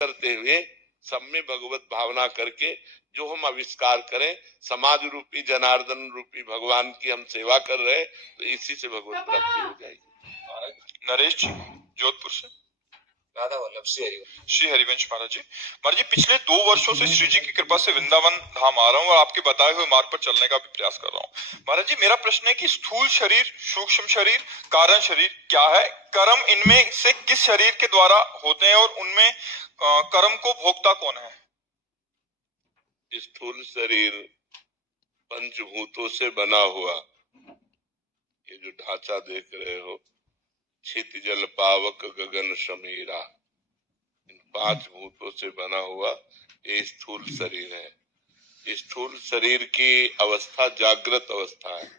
करते हुए सब में भगवत भावना करके जो हम आविष्कार करें, समाज रूपी जनार्दन रूपी भगवान की हम सेवा कर रहे, तो इसी से भगवत प्राप्ति हो जाएगी। नरेश जी जोधपुर से। राधा वल्लभ श्री हरिवंश महाराज जी पिछले 2 वर्षों से श्री जी की कृपा से वृंदावन धाम आ रहा हूँ और आपके बताए हुए मार्ग पर चलने का भी प्रयास कर रहा हूँ। महाराज जी मेरा प्रश्न है कि स्थूल शरीर, सूक्ष्म शरीर, कारण शरीर क्या है? कर्म इनमें से किस शरीर के द्वारा होते हैं और उनमें कर्म को भोगता कौन है? स्थूल शरीर पंचभूतों से बना हुआ, ये जो ढांचा देख रहे हो, छित जल पावक गगन समीरा, इन 5 भूतों से बना हुआ ये स्थूल शरीर है। स्थूल शरीर की अवस्था जागृत अवस्था है,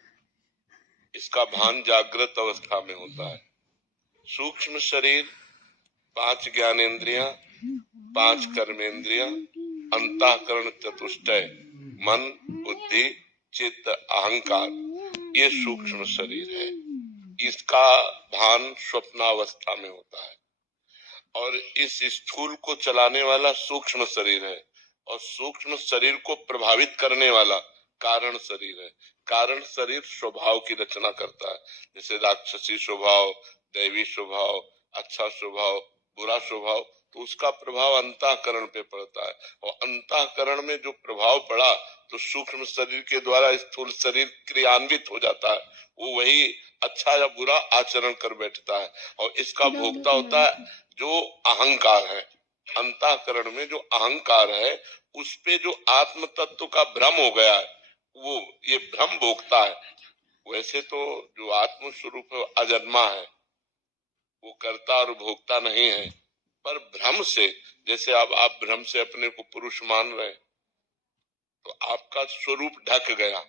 इसका भान जागृत अवस्था में होता है। सूक्ष्म शरीर 5 ज्ञानेंद्रियां, 5 कर्मेंद्रियां, अंतःकरण चतुष्टय, मन, बुद्धि, चित्त, अहंकार, ये सूक्ष्म शरीर है। इसका भान स्वप्नावस्था में होता है और इस स्थूल को चलाने वाला सूक्ष्म शरीर है और सूक्ष्म शरीर को प्रभावित करने वाला कारण शरीर है। कारण शरीर स्वभाव की रचना करता है, जैसे राक्षसी स्वभाव, दैवी स्वभाव, अच्छा स्वभाव, बुरा स्वभाव, तो उसका प्रभाव अंतःकरण पे पड़ता है और अंतःकरण में जो प्रभाव पड़ा तो सूक्ष्म शरीर के द्वारा स्थूल शरीर क्रियान्वित हो जाता है, वो वही अच्छा या बुरा आचरण कर बैठता है और इसका भोक्ता होता है जो अहंकार है। अंतःकरण में जो अहंकार है उस पे जो आत्म तत्व का भ्रम हो गया है, वो ये भ्रम भोगता है। वैसे तो जो आत्म स्वरूप है अजन्मा है, वो कर्ता और भोक्ता नहीं है, पर भ्रम से, जैसे अब आप भ्रम से अपने को पुरुष मान रहे, तो आपका स्वरूप ढक गया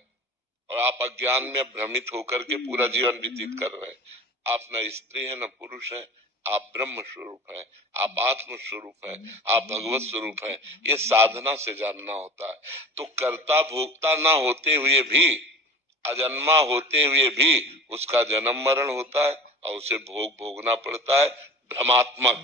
और आप अज्ञान में भ्रमित होकर के पूरा जीवन व्यतीत कर रहे हैं। आप न स्त्री है न पुरुष है, आप ब्रह्म स्वरूप है, आप आत्म स्वरूप है, आप भगवत स्वरूप है। ये साधना से जानना होता है। तो कर्ता भोक्ता ना होते हुए भी, अजन्मा होते हुए भी उसका जन्म मरण होता है और उसे भोगना पड़ता है भ्रमात्मक।